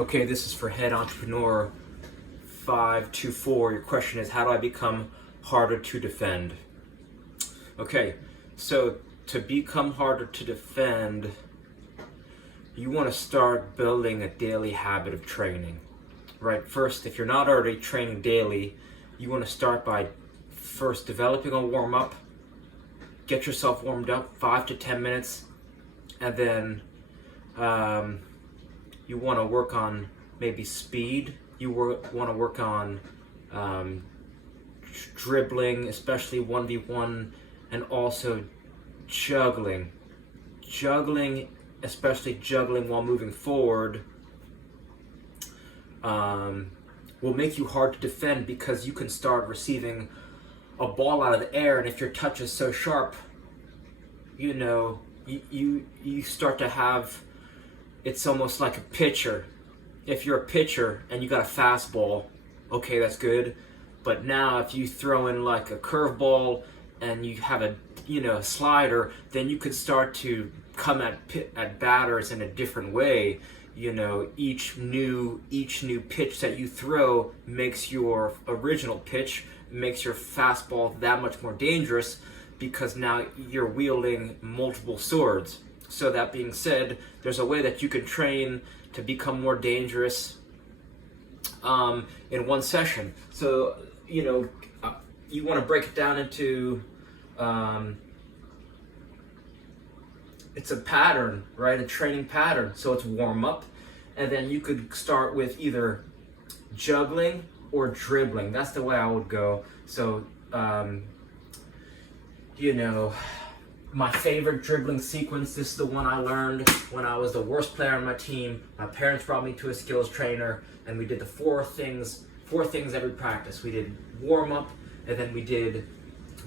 Okay, this is for Head Entrepreneur 524. Your question is, how do I become harder to defend? Okay, so to become harder to defend, you want to start building a daily habit of training, right? First, if you're not already training daily, you want to start by first developing a warm-up. Get yourself warmed up 5 to 10 minutes, and then you want to work on maybe speed. You want to work on dribbling, especially 1v1, and also juggling. Especially juggling while moving forward, will make you hard to defend, because you can start receiving a ball out of the air, and if your touch is so sharp, you know, you start to have, it's almost like a pitcher. If you're a pitcher and you got a fastball, okay, that's good. But now if you throw in like a curveball and you have a slider, then you could start to come at batters in a different way. You know, each new pitch that you throw makes your original pitch, makes your fastball that much more dangerous, because now you're wielding multiple swords. So that being said, there's a way that you can train to become more dangerous in one session. So, you want to break it down into, it's a pattern, right? A training pattern. So it's warm up, and then you could start with either juggling or dribbling. That's the way I would go. So, my favorite dribbling sequence, this is the one I learned when I was the worst player on my team. My parents brought me to a skills trainer, and we did the four things every practice. We did warm up, and then we did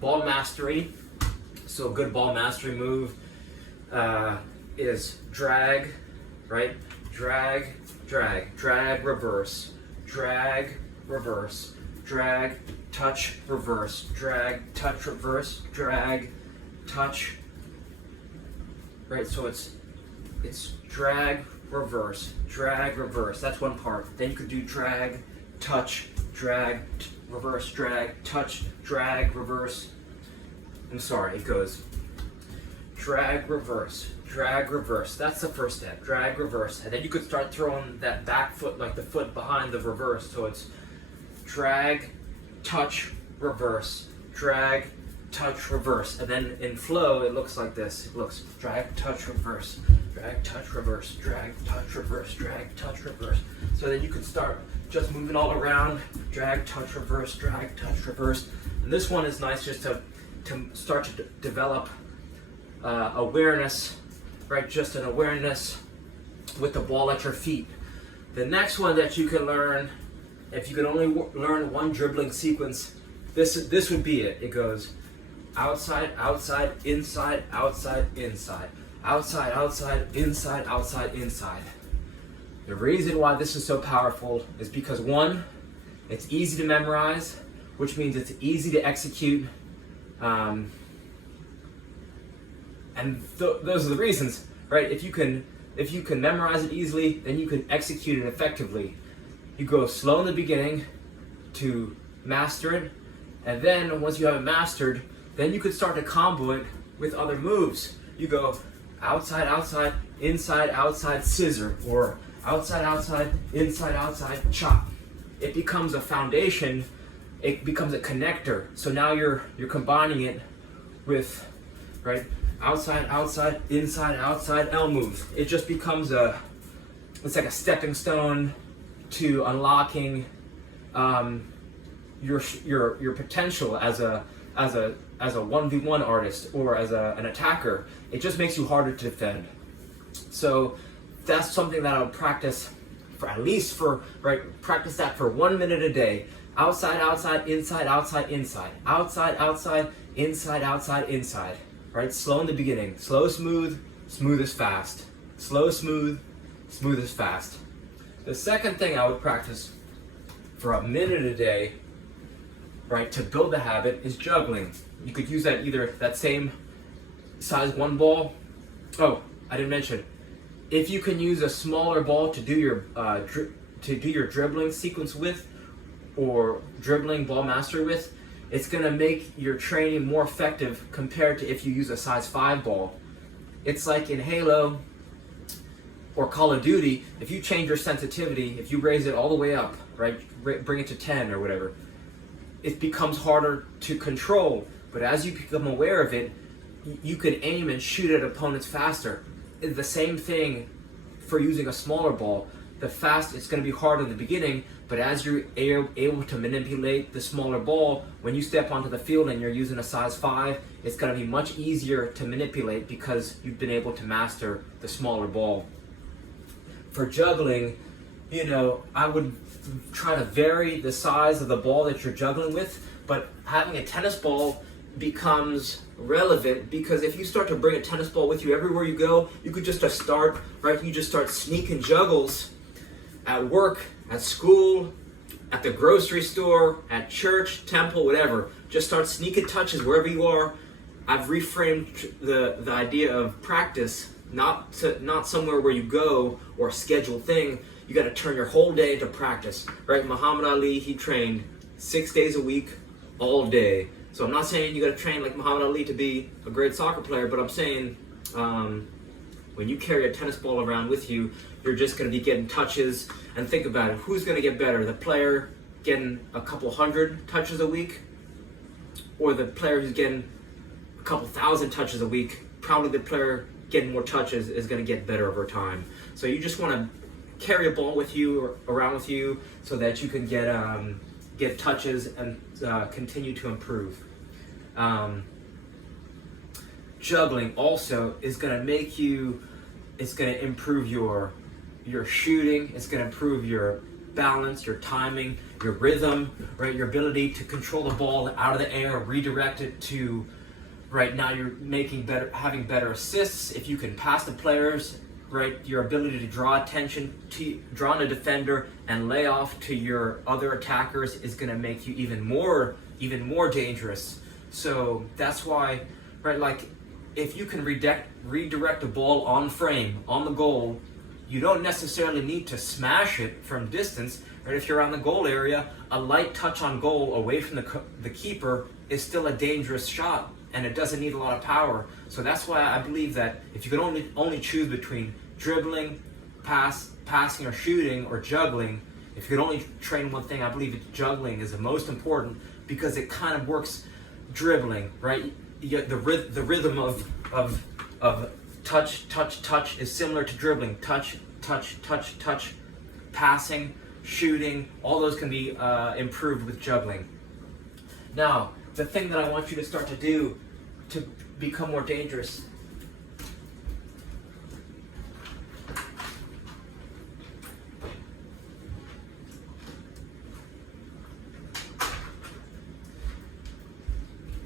ball mastery. So a good ball mastery move is drag, right? Drag, reverse, drag, reverse, drag, touch, reverse, drag, touch, reverse, drag, touch, right? So it's drag, reverse, that's one part. Then you could do drag, touch, drag, reverse, drag, touch, drag, reverse. I'm sorry, it goes drag, reverse, that's the first step, drag, reverse. And then you could start throwing that back foot, like the foot behind the reverse. So it's drag, touch, reverse, drag, touch, reverse. And then in flow, it looks like this. It looks drag, touch, reverse, drag, touch, reverse, drag, touch, reverse, drag, touch, reverse. So then you could start just moving all around, drag, touch, reverse, drag, touch, reverse. And this one is nice just to start to develop awareness, right? Just an awareness with the ball at your feet. The next one that you can learn, if you could only learn one dribbling sequence, this would be it. It goes outside, outside, inside, outside, inside, outside, outside, inside, outside, inside. The reason why this is so powerful is because, one, it's easy to memorize, which means it's easy to execute. And those are the reasons, right? If you can memorize it easily, then you can execute it effectively. You go slow in the beginning to master it, and then once you have it mastered, then you could start to combo it with other moves. You go outside, outside, inside, outside, scissor, or outside, outside, inside, outside, chop. It becomes a foundation. It becomes a connector. So now you're combining it with, right, outside, outside, inside, outside, L moves. It just becomes it's like a stepping stone to unlocking your potential as a 1v1 artist or as an attacker. It just makes you harder to defend. So that's something that I would practice practice that for 1 minute a day. Outside, outside, inside, outside, inside. Outside, outside, inside, outside, inside. Right? Slow in the beginning. Slow, smooth, smooth is fast. Slow, smooth, smooth is fast. The second thing I would practice for a minute a day, right, to build the habit is juggling. You could use that same size one ball. Oh, I didn't mention. if you can use a smaller ball to do your dribbling sequence with, or dribbling ball mastery with, it's going to make your training more effective compared to if you use a size 5 ball. It's like in Halo or Call of Duty, if you change your sensitivity, if you raise it all the way up, right, bring it to 10 or whatever, it becomes harder to control. But as you become aware of it, you can aim and shoot at opponents faster. It's the same thing for using a smaller ball. It's going to be hard in the beginning, but as you're able to manipulate the smaller ball, when you step onto the field and you're using a size 5, it's going to be much easier to manipulate because you've been able to master the smaller ball. For juggling, I would try to vary the size of the ball that you're juggling with, but having a tennis ball becomes relevant because if you start to bring a tennis ball with you everywhere you go, you could just start sneaking juggles at work, at school, at the grocery store, at church, temple, whatever. Just start sneaking touches wherever you are. I've reframed the idea of practice, not somewhere where you go or a scheduled thing. You got to turn your whole day into practice, right? Muhammad Ali, he trained 6 days a week, all day. So I'm not saying you got to train like Muhammad Ali to be a great soccer player, but I'm saying when you carry a tennis ball around with you, you're just going to be getting touches. And think about it, who's going to get better? The player getting a couple hundred touches a week, or the player who's getting a couple thousand touches a week? Probably the player getting more touches is going to get better over time. So you just want to carry a ball with you or around with you so that you can get touches and continue to improve. Juggling also is going to improve your shooting. It's going to improve your balance, your timing, your rhythm, right? Your ability to control the ball out of the air, redirect it to, right now you're having better assists. If you can pass the players, right, your ability to draw attention to a defender and lay off to your other attackers is going to make you even more dangerous. So that's why, right, like if you can redirect a ball on frame, on the goal, you don't necessarily need to smash it from distance. Right? If you're on the goal area, a light touch on goal away from the keeper is still a dangerous shot, and it doesn't need a lot of power. So that's why I believe that if you could only choose between dribbling, passing or shooting, or juggling, if you could only train one thing, I believe that juggling is the most important because it kind of works dribbling, right? The rhythm of touch is similar to dribbling. Touch, passing, shooting, all those can be improved with juggling. Now, the thing that I want you to start to do to become more dangerous,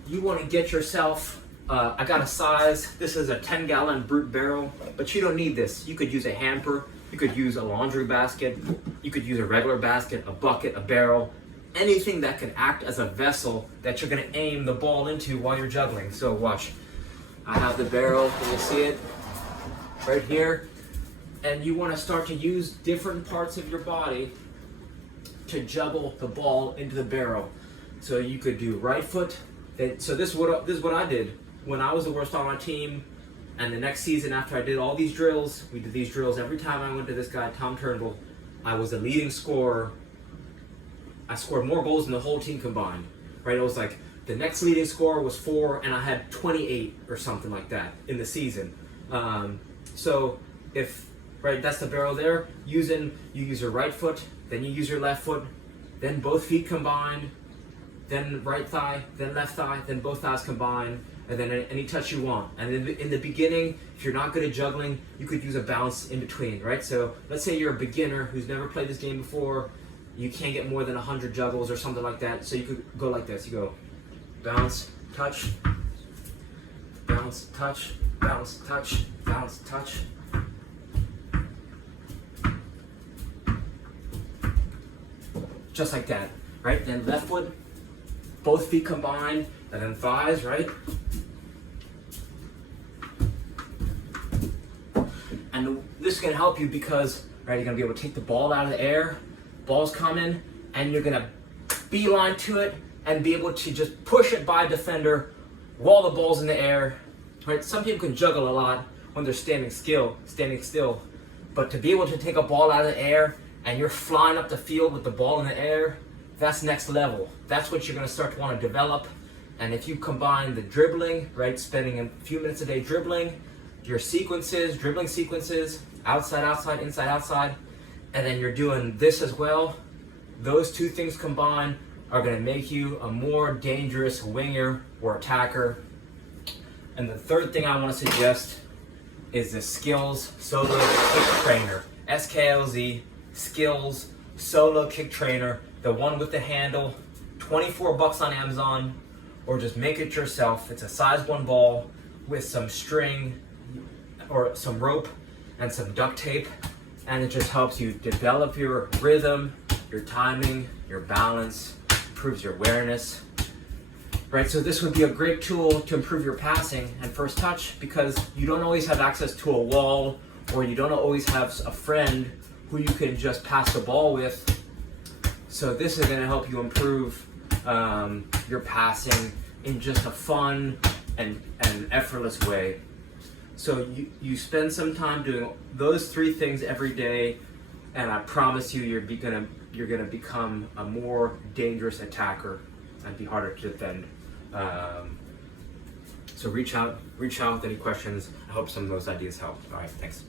you want to get yourself, I got a size, this is a 10-gallon brute barrel, but you don't need this. You could use a hamper, you could use a laundry basket, you could use a regular basket, a bucket, a barrel, anything that can act as a vessel that you're going to aim the ball into while you're juggling. So watch, I have the barrel, can you see it? Right here. And you want to start to use different parts of your body to juggle the ball into the barrel. So you could do right foot. So this is what I did when I was the worst on my team, and the next season after I did all these drills, we did these drills every time I went to this guy, Tom Turnbull, I was the leading scorer. I scored more goals than the whole team combined, right? It was like the next leading scorer was 4, and I had 28 or something like that in the season. So if, right, that's the barrel there, you use your right foot, then you use your left foot, then both feet combined, then right thigh, then left thigh, then both thighs combined, and then any touch you want. And in the beginning, if you're not good at juggling, you could use a bounce in between, right? So let's say you're a beginner who's never played this game before, you can't get more than 100 juggles or something like that, so you could go like this. You go bounce, touch, bounce, touch, bounce, touch, bounce, touch. Just like that, right? Then left foot, both feet combined, and then thighs, right? And this gonna help you because, right, you're gonna be able to take the ball out of the air, ball's coming, and you're gonna beeline to it and be able to just push it by a defender while the ball's in the air, right? Some people can juggle a lot when they're standing still, but to be able to take a ball out of the air and you're flying up the field with the ball in the air, that's next level. That's what you're gonna start to wanna develop. And if you combine the dribbling, right, spending a few minutes a day dribbling, your sequences, dribbling sequences, outside, outside, inside, outside, and then you're doing this as well, those two things combined are gonna make you a more dangerous winger or attacker. And the third thing I wanna suggest is the Skills Solo Kick Trainer. SKLZ, Skills Solo Kick Trainer, the one with the handle, $24 on Amazon, or just make it yourself. It's a size 1 ball with some string or some rope and some duct tape, and it just helps you develop your rhythm, your timing, your balance, improves your awareness. Right, so this would be a great tool to improve your passing and first touch because you don't always have access to a wall, or you don't always have a friend who you can just pass the ball with. So this is gonna help you improve your passing in just a fun and effortless way. So you spend some time doing those 3 things every day, and I promise you, you're gonna become a more dangerous attacker and be harder to defend. So reach out with any questions. I hope some of those ideas helped. All right, thanks.